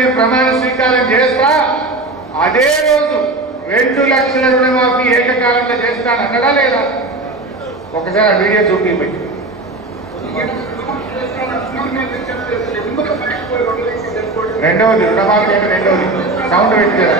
నేను ప్రమాణ స్వీకారం చేస్తా, అదే రోజు 2 లక్షల రుణమాఫీ ఏకకాలంలో చేస్తాను అన్నడా లేదా? ఒకసారి ఆ వీడియో చూపించండి. రెండవది రుణమాఫీ అంటే రెండవది సౌండ్ పెట్టారు.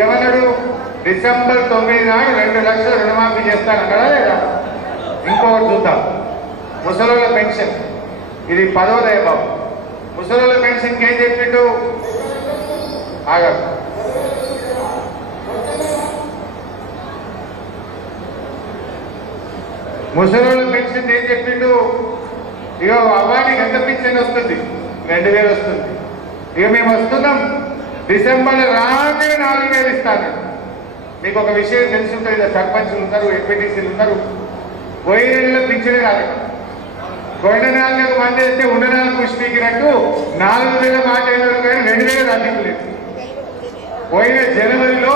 ఏమన్నాడు? డిసెంబర్ 9 నాడు 2 లక్షల రుణమాఫీ చేస్తానన్నాడా లేదా? ఇంకొకటి చూద్దాం. ముసలోళ్ళ పెన్షన్, ఇది 10వ దయబాబు. ముసలోళ్ళ పెన్షన్కి ఏం చెప్పిండు? ఆగదు. ముసలోళ్ళ పెన్షన్ ఏం చెప్పిండు? ఇక అవ్వానికి ఎంత పెన్షన్ వస్తుంది? 2000 వస్తుంది. ఇక మేము వస్తున్నాం, డిసెంబర్ రాగానే 4000 ఇస్తాను. మీకు ఒక విషయం తెలిసి ఉంటుంది, సర్పంచులు ఉన్నారు, ఎంపీటీసీలు ఉన్నారు. పోయిన నెలలో పింఛనే రాలేదు. పోయిన 4 మంది అయితే ఉన్న 4 పుష్టికినట్టు 4000 మాట అయినారు, కానీ 2000 అధికులేదు. పోయిన జనవరిలో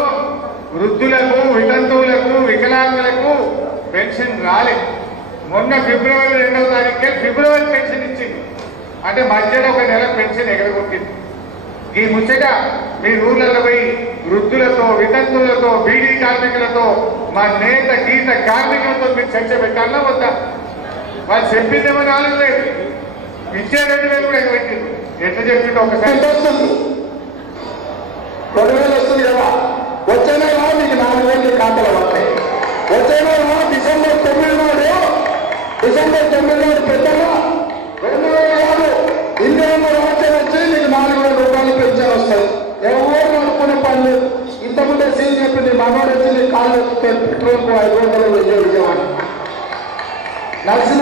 వృద్ధులకు, వితంతువులకు, వికలాంగులకు పెన్షన్ రాలేదు. మొన్న ఫిబ్రవరి 2వ తారీఖుకే ఫిబ్రవరి పెన్షన్ ఇచ్చింది. అంటే మధ్యలో ఒక నెల పెన్షన్ ఎగరగొట్టింది. ఈ ముచ్చట మీరు ఊర్లలో పోయి వృద్ధులతో, వితంతువులతో, బీడీ కార్మికులతో, మా నేత గీత కార్మికులతో మీరు చర్చ పెట్టాలన్నా వద్దా? వాళ్ళు చెప్పిందేమో 4000, ఇచ్చే 2000 కూడా ఎగబెట్టింది. ఎట్లా చెప్పిందో ఒకసారి. 2000 వస్తుంది కదా, వచ్చే నెల మీకు 4000 ఖాతాలు పడతాయి. వచ్చే నెల డిసెంబర్ 9 నాడు పెద్దగా 2000 ఇండియన్ రాష్ట్రం వచ్చి మీకు 4000 రూపాయలు పెన్షన్ వస్తుంది. ఎవరు అనుకునే పని లేదు. ఇంతకుముందే సీన్ చెప్పింది, మనోడు వచ్చి నీ కాళ్ళు పెట్రోల్ 500 విజయవాడ నడిచి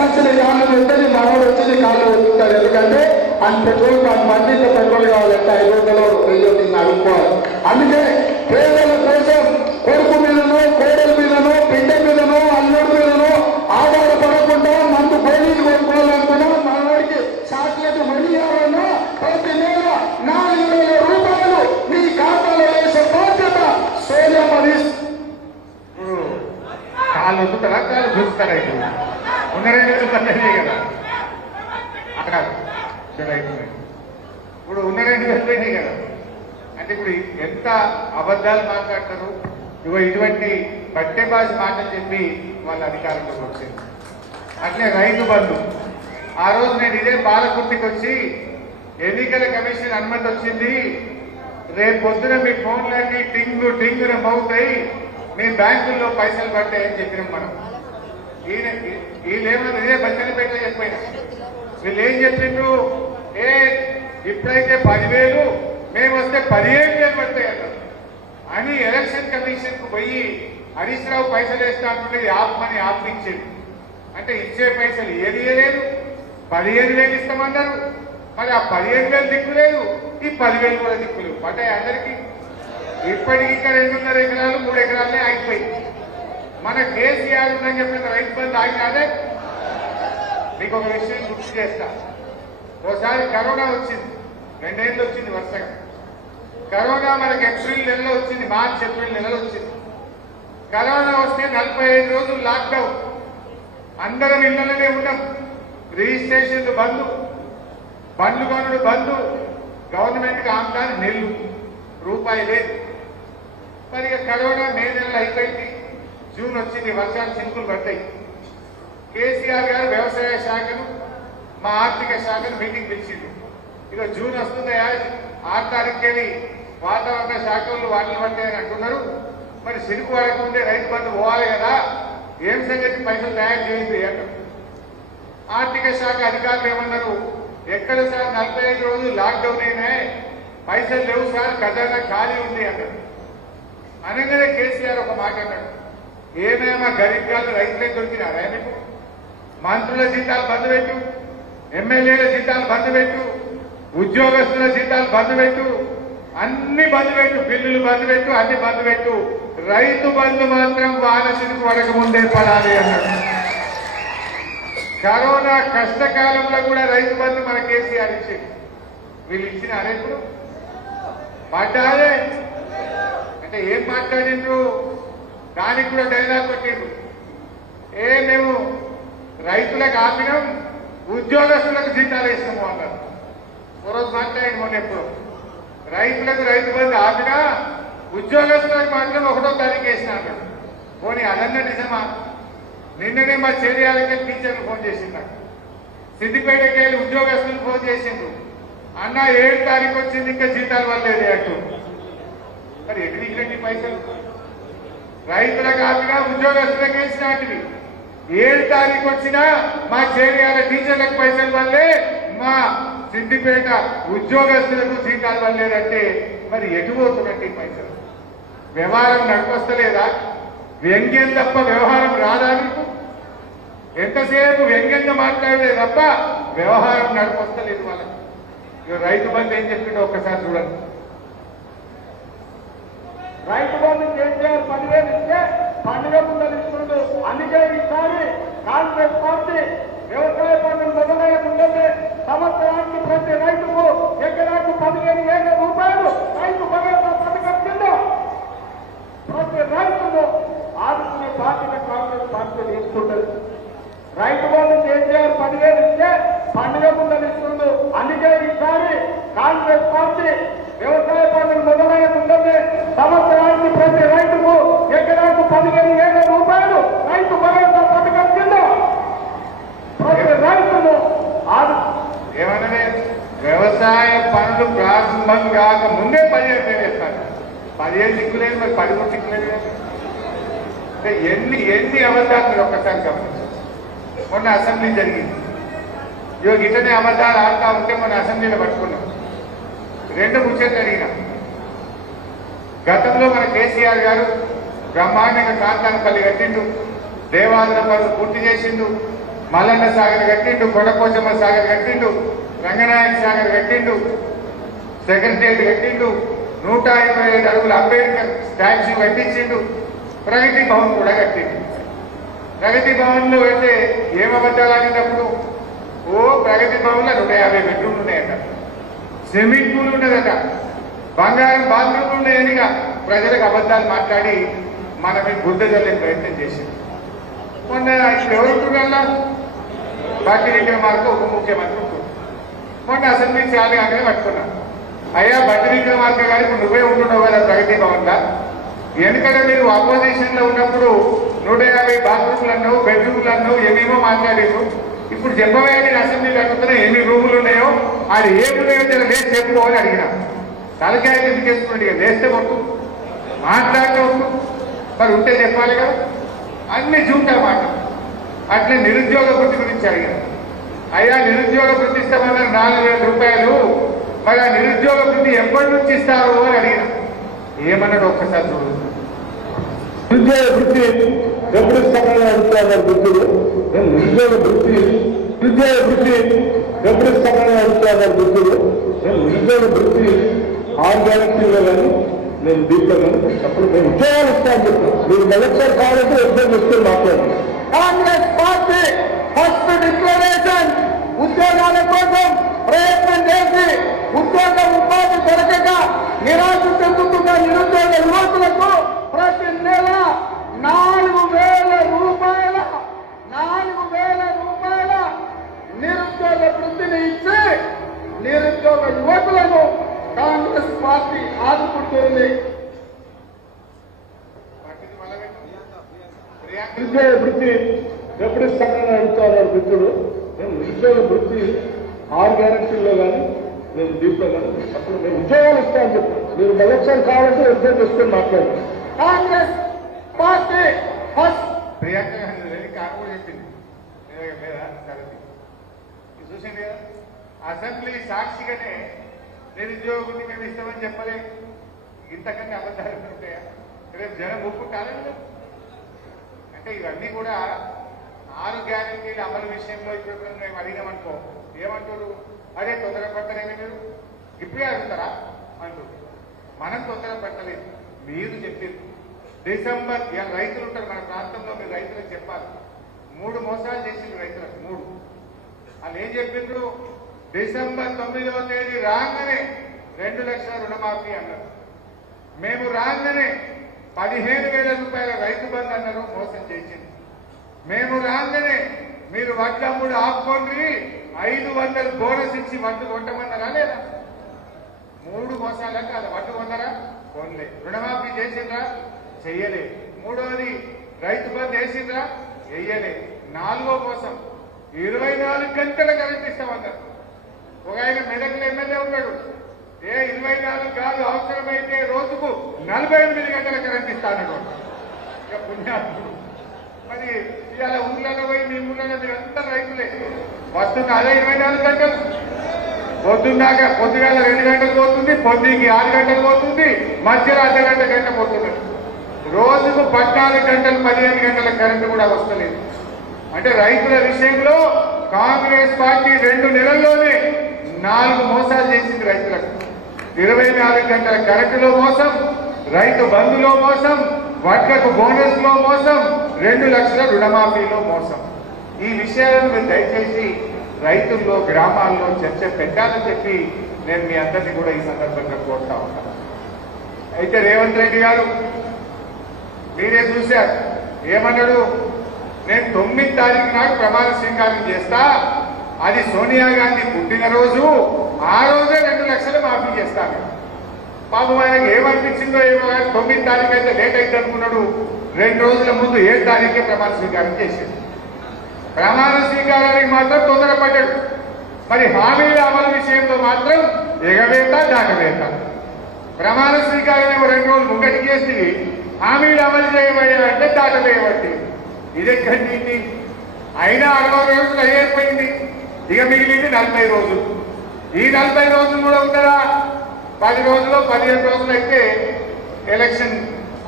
యాళ్ళు పెడితే నీ మనోడు వచ్చి నీ కాళ్ళు వదులుతాడు. ఎందుకంటే ఆయన పెట్రోల్ మంది ఇంత పెట్రోల్ కావాలంటే 500 వెయ్యి అడుక్కోవాలి. అందుకే పేదల కోసం కొడుకు మీదనో, కోడల మీదనో, బిడ్డ మీదనో, అల్లుడి మీదనో ఆధారపడకుండా మందు బయలుకి కొనుక్కోవాలనుకున్నా మనవాడికి చాక్లెట్ మణియాలన్నా ప్రతి నెల 4000 రూపాయలు మీ ఖాతాలో వేసే బాధ్యత సోనియామణి. కాళ్ళు వద్దుతారా, కాళ్ళు చూస్తారా? ఇప్పుడు ఉన్న 2000 పన్నదే కదా అక్కడ. ఇప్పుడు ఉన్న 2000 పోయినాయి కదా. అంటే ఇప్పుడు ఎంత అబద్ధాలు మాట్లాడతారు. ఇగో ఇటువంటి బట్టే భాష మాటలు చెప్పి వాళ్ళ అధికారంలోకి వచ్చింది. అట్లే రైతు బంధు, ఆ రోజు నేను ఇదే పాలకుర్తికి వచ్చి ఎన్నికల కమిషన్ అనుమతి వచ్చింది, రేపు పొద్దున మీ ఫోన్లన్నీ టింగున మౌతాయి, మీ బ్యాంకుల్లో పైసలు పడతాయని చెప్పినాం మనం. వీళ్ళేమో ఇదే బచ్చలపేట చెప్పిన వీళ్ళు ఏం చెప్పిండ్రు? ఇప్పుడైతే 10,000, మేము వస్తే 15,000 పడతాయి అన్నారు అని ఎలక్షన్ కమిషన్ కు పోయి హరీష్ రావు పైసలు వేస్తా అంటుంటే ఆపమని ఆపించింది. అంటే ఇచ్చే పైసలు ఏది లేదు, 15,000 ఇస్తామన్నారు. మరి ఆ 15,000 దిక్కు లేదు, ఈ 10,000 కూడా దిక్కు లేవు. పడ్డాయి అందరికీ. ఇప్పటికి ఇంకా 2.5 ఎకరాలు 3 ఎకరాలనే ఆగిపోయింది. మన కేసీఆర్ ఉందని చెప్పిన రైతు బంధు ఆగినాదే. మీకు ఒక విషయం గుర్తు చేస్తా. ఓసారి కరోనా వచ్చింది, 2 ఏళ్ళు వచ్చింది వరుసగా. కరోనా మనకి ఏప్రిల్ నెలలో వచ్చింది, మార్చ్ ఏప్రిల్ నెలలో వచ్చింది. కరోనా వస్తే 45 రోజులు లాక్డౌన్, అందరం ఇళ్లలోనే ఉన్నాం. రిజిస్ట్రేషన్లు బంధు, బండ్లు కొనుడు బంధు, గవర్నమెంట్కి ఆమ్దాని నెల్లు రూపాయి లేదు. మరి కరోనా మే నెలలో అయిపోయింది, జూన్ వచ్చింది, వర్షాలు చినుకులు పడతాయి. కేసీఆర్ గారు వ్యవసాయ శాఖను, మా ఆర్థిక శాఖను మీటింగ్ పిలిచిండు. ఇక జూన్ వస్తుందయా, 6 తారీఖుని వాతావరణ శాఖ వాళ్ళు పడతాయని అంటున్నారు. మరి సిరుకు పడకుంటే రైతు బంధు పోవాలి కదా, ఏం సంగతి పైసలు తయారు చేయండి అంటారు. ఆర్థిక శాఖ అధికారులు ఏమన్నారు? ఎక్కడ సార్ 45 రోజులు లాక్డౌన్ అయినాయి, పైసలు లేవు సార్, ఖజానా ఖాళీ ఉంది అన్నారు. అనగానే కేసీఆర్ ఒక మాట అన్నాడు, ఏమేమో గరీబ్ గారు రైతులే దొరికినారా మీకు? మంత్రుల జీతాలు బంద్ పెట్టు, ఎమ్మెల్యేల జీతాలు బంద్ పెట్టు, ఉద్యోగస్తుల జీతాలు బంద్ పెట్టు, అన్ని బంద్ పెట్టు, బిల్లులు బంద్ పెట్టు, అన్ని బంద్ పెట్టు, రైతు బంధు మాత్రం వాన చినుకు పడక ముందే పడాలి అన్నాడు. కరోనా కష్టకాలంలో కూడా రైతు బంధు మన కేసీఆర్ ఇచ్చింది. వీళ్ళు ఇచ్చిన అరెప్పుడు పడ్డారే అంటే ఏం మాట్లాడిండ్రు, దానికి కూడా డైలాగ్ కొట్టిండ్రు. మేము రైతులకు ఆపినాం, ఉద్యోగస్తులకు జీతాలు వేసినాము అన్నారు. ఒకరోజు మాట్లాడి మొన్న ఎప్పుడు రైతులకు రైతు బంధు ఆపినా ఉద్యోగస్తులకు మాత్రం 1వ తారీఖు వేసిన అన్నాడు. పోనీ అదన్నా నిజమా? నిన్ననే మా చేరియాలకి టీచర్లు ఫోన్ చేసింది నాకు, సిద్దిపేటకి వెళ్ళి ఉద్యోగస్తులు ఫోన్ చేసిండ్రు, అన్న 7 తారీఖు వచ్చింది ఇంకా జీతాలు వల్లేదే అంటూ. మరి ఎక్కడికి పైసలు రైతులకు ఆపినా ఉద్యోగస్తులకు వేసినవి 7 తారీఖు వచ్చినా మా చేరియాల టీచర్లకు పైసలు వల్లే, మా సిద్దిపేట ఉద్యోగస్తులకు జీతాలు వల్లేదంటే మరి ఎటు పోతున్నట్టు ఈ పైసలు? వ్యవహారం నడిపొస్తలేదా? వ్యంగ్యం తప్ప వ్యవహారం రాదా మీకు? ఎంతసేపు వ్యంగ్యంగా మాట్లాడలేదు తప్ప వ్యవహారం నడిపొస్తలేదు వాళ్ళకి. రైతు బంధు ఏం చెప్పిండో ఒక్కసారి చూడండి. రైతు బంధు కేసీఆర్ 10,000 ఇస్తే పండుగ ముందలు ఇస్తుండ్రు. అందుకే ఈసారి కాంగ్రెస్ పార్టీ వ్యవసాయ పనులు మొదలయ్యకుంటే సంవత్సరానికి ప్రతి రైతుకు ఎకరాకు 15,000 రూపాయలు రైతు భరోసా పథకం కింద ప్రతి రైతును ఆదుకునే బాధ్యత కాంగ్రెస్ పార్టీ తీసుకుంటుంది. రైతు బంధు కేసీఆర్ 10,000 ఇస్తే పండుగ ముందలు ఇస్తుండ్రు. అందుకే ఈసారి కాంగ్రెస్ పార్టీ వ్యవసాయ పనులు మొదలయ్యకుంటే సంవత్సరానికి ప్రతి రైతుకు ఎకరాకు 15,000 రూపాయలు రైతు భరోసా పథకం కింద ప్రతి రైతును ఏమన్నా వ్యవసాయ పనులు ప్రారంభం కాక ముందే 15,000 వేస్తారు. 15 దిక్కులేదు, మరి 13 దిక్కులేదు. అంటే ఎన్ని అబద్ధాలు మీరు ఒక్కసారి గమనించారు. మొన్న అసెంబ్లీ జరిగింది, ఇటనే అబద్ధాలు ఆడుతూ ఉంటే మొన్న అసెంబ్లీలో పట్టుకున్నాం. 2 ముచ్చట్లు అడిగిన. గతంలో మన కేసీఆర్ గారు బ్రహ్మాండంగా కాంతానపల్లి కట్టిండు, దేవాలయ పనులు పూర్తి చేసిండు, మల్లన్న సాగర్ కట్టిండు, కొండపోచమ్మ సాగర్ కట్టిండు, రంగనాయక సాగర్ కట్టిండు, సెక్రటరియట్ కట్టిండు, 125 అడుగుల అంబేద్కర్ స్టాచ్యూ కట్టించిండు, ప్రగతి భవన్ కూడా కట్టిండు. ప్రగతి భవన్లో అయితే ఏం అబద్ధాలు ఆడినప్పుడు ప్రగతి భవన్లో 150 బెడ్రూమ్లు ఉన్నాయట, స్విమ్మింగ్ పూల్ ఉన్నదట, బంగారం బాత్రూమ్లు ఉన్నాయనిగా ప్రజలకు అబద్ధాలు మాట్లాడి మన మీద బుద్ధ జల్లే ప్రయత్నం చేసింది. మొన్న ఎవరుంటున్నా పార్టీ విక్రమార్క ఉప ముఖ్యమంత్రి ఉంటుంది. మొన్న అసెంబ్లీ చాలా అనే పట్టుకున్నా, అయ్యా బట్టి విక్రమార్క గారు ఇప్పుడు నువ్వే ఉంటున్నావు కదా ప్రగతి భవన్లా, ఎందుకంటే మీరు అపోజిషన్ లో ఉన్నప్పుడు 150 బాత్రూమ్లు అన్నావు, బెడ్రూమ్లు అన్నావు, ఏమేమో మాట్లాడారు. ఇప్పుడు చెప్పవేది అసెంబ్లీలో అడుగుతున్నా ఎన్ని రూములు ఉన్నాయో, అది ఏమున్నాయో లేచి చెప్పుకో అని అడిగినా. తలకాయ ఎందుకేసుకున్నాడు, ఇక లేస్తే ఒట్టు, మాట్లాడితే ఒట్టు, మరి ఉంటే చెప్పాలి కదా. అన్ని చూంటా మాట. అట్లే నిరుద్యోగ వృత్తి గురించి అడిగాను. అయ్యా నిరుద్యోగ వృత్తి ఇస్తామన్నారు 4,000 రూపాయలు, మరి ఆ నిరుద్యోగ వృత్తి ఎప్పటి నుంచి ఇస్తారు అని అడిగిన. ఏమన్నాడు ఒక్కసారి చూడు. నిరుద్యోగ వృత్తి ఎప్పుడు ఇస్తామని అడుగుతున్నారు వృత్తులు. నిరుద్యోగ వృత్తి ఎప్పుడు ఇస్తామని అడుగుతున్నారు వృత్తులు. నిరుద్యోగ వృత్తి ఆర్గానిక్లో కానీ నేను దీంట్లో కానీ అప్పుడు మేము ఉద్యోగాలు ఇస్తామని చెప్తాను. మీరు ఎలక్షన్ కావాలంటే ఉద్యోగం ఇస్తే మాట్లాడండి. కాంగ్రెస్ పార్టీ ఫస్ట్ డిక్లరేషన్ ఉద్యోగాల కోసం ప్రయత్నం చేసి ఉద్యోగ ఉపాధి దొరకక నిరాశ చెందుతున్న నిరుద్యోగ యువకులకు ప్రతి నెల 4,000 రూపాయల నిరుద్యోగ వృత్తిని ఇచ్చి నిరుద్యోగ యువకులను కాంగ్రెస్ పార్టీ ఆదుకుంటుంది. నిరుద్యోగ వృత్తి ఎప్పుడు ఇస్తామని అడుగుతున్నారు వృత్తులు. మేము నిరుద్యోగ వృత్తి 6 గ్యారెంటీల్లో కానీ మేము దీంట్లో కానీ అప్పుడు మేము ఉద్యోగాలు ఇస్తామని చెప్పాం. మీరు ఎలక్షన్ కావాలంటే ఉద్యోగం ఇస్తే మాట్లాడండి. Congress party first Priyanka car కూడా చెప్పింది చూసింది కదా. అసెంబ్లీ సాక్షిగానే నిరుద్యోగుని మేము ఇస్తామని చెప్పలే. ఇంతకన్నా అబద్ధాలు ఉంటాయా? రేపు జనం ఒప్పుకుంటారా? అంటే ఇవన్నీ కూడా 6 గ్యారెంటీల అమలు విషయంలో ఇప్పుడు మేము అడిగినామనుకో ఏమంటారు, అరే తొందరపడతారేమి మీరు ఇప్పుడే అడుగుతారా అంటూ. మనం తొందర పెట్టలేదు. మీరు చెప్పారు డిసెంబర్ రైతులు ఉంటారు మన ప్రాంతంలో, మీరు రైతులకు చెప్పాలి. 3 మోసాలు చేసింది రైతులకు 3. వాళ్ళు ఏం చెప్పిండ్రు? డిసెంబర్ 9వ తేదీ రాగానే 2 లక్షల రుణమాఫీ అన్నారు. మేము రాగానే 15,000 రూపాయల రైతు బంధు అన్నారు, మోసం చేసింది. మేము రాగానే మీరు వడ్ల అమ్ముడు ఆపుకోండి, 500 బోనస్ ఇచ్చి వడ్లు కొట్టమన్నారా లేదా? 3 మోసాలా కాదు? వడ్లు కొన్నారా? కొనలే. రుణమాఫీ చేసిండ్రా? చెయ్యలే. 3వది రైతు బంధు వేసిండ్రా? వెయ్యలే. 4వ మోసం 24 గంటల కరెంట్ ఇస్తామన్నారు. ఒక ఆయన మెదక్లో ఎమ్మెల్యే ఉన్నాడు, 24 కాదు, అవసరమైతే రోజుకు 48 గంటల కరెంట్ ఇస్తాను. ఇక పుణ్యాత్ముడు. మరి ఇవాళ ఊళ్ళలో పోయి మీ ఊళ్ళలో మీరు అంతా రైతులే వస్తున్న అదే 24 గంటలు. పొద్దున్నాక పొద్దుగాల 2 గంటలు పోతుంది, పొద్దుకి 6 గంటలు పోతుంది, మధ్యలో గంట పోతున్నారు. రోజుకు 14 గంటలు 15 గంటల కరెంటు కూడా వస్తలేదు. అంటే రైతుల విషయంలో కాంగ్రెస్ పార్టీ 2 నెలల్లోనే 4 మోసాలు చేసింది రైతులకు. 24 గంటల కరెంటులో మోసం, రైతు బంధులో మోసం, వడ్లకు బోనస్ లో మోసం, 2 లక్షల రుణమాఫీలో మోసం. ఈ విషయాలను మీరు దయచేసి రైతుల్లో గ్రామాల్లో చర్చ పెట్టాలని చెప్పి నేను మీ అందరినీ కూడా ఈ సందర్భంగా కోరుతా ఉంటాను. అయితే రేవంత్ రెడ్డి గారు మీరే చూశారు, ఏమన్నాడు? నేను 9వ తారీఖు నాడు ప్రమాణ స్వీకారం చేస్తా, అది సోనియా గాంధీ పుట్టినరోజు, ఆ రోజే 2 లక్షలు మాఫీ చేస్తాను. పాపం ఆయనకు ఏమనిపించిందో ఏమో, 9వ తారీఖు అయితే లేట్ అయితే అనుకున్నాడు. 2 రోజుల ముందు 7వ తారీఖే ప్రమాణ స్వీకారం చేశాడు. ప్రమాణ స్వీకారానికి మాత్రం తొందరపడ్డాడు. మరి హామీల అమలు విషయంలో మాత్రం ఎగవేత దాటవేత. ప్రమాణ స్వీకారం 2 రోజులు ముంగటికి చేసి హామీలు అమలు చేయబోయాలంటే దాటవేయబట్టి ఇదెక్కడి నీతి? అయినా 60 రోజులు అయిపోయింది, ఇక మిగిలింది 40 రోజులు. ఈ 40 రోజులు కూడా ఉంటారా? 10 రోజులు 15 రోజులు అయితే ఎలక్షన్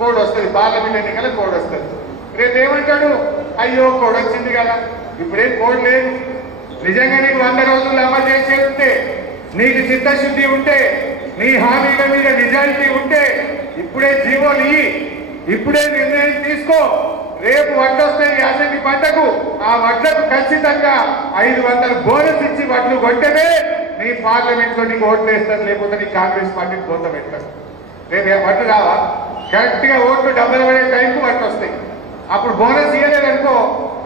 కోడ్ వస్తుంది, పార్లమెంట్ ఎన్నికల కోడ్ వస్తుంది. రేపు ఏమంటాడు? అయ్యో కోడ్ వచ్చింది కదా, ఇప్పుడేం కోడ్ లేదు. నిజంగా నీకు 100 రోజులు అమలు చేసేది ఉంటే, నీకు చిత్తశుద్ధి ఉంటే, నీ హామీల మీద నిజాయితీ ఉంటే ఇప్పుడే జీవోలు ఇయ్యి, ఇప్పుడే నిర్ణయం తీసుకో. రేపు వడ్లొస్తే ఈ అసెంబ్లీ పంటకు ఆ వడ్లకు ఖచ్చితంగా 500 బోనస్ ఇచ్చి వడ్లు కొట్టమే నీ పార్లమెంట్ లో నీకు ఓట్లు వేస్తారు, లేకపోతే నీ కాంగ్రెస్ పార్టీకి బోత పెట్టారు. రేపు వడ్లు రావా? కరెక్ట్ గా ఓట్లు డబ్బులు పడే టైంకు వడ్లు వస్తాయి. అప్పుడు బోనస్ ఇవ్వలేదనుకో,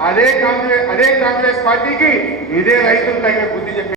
అదే కాంగ్రెస్ పార్టీకి ఇదే రైతులు తగిన బుద్ధి చెప్పి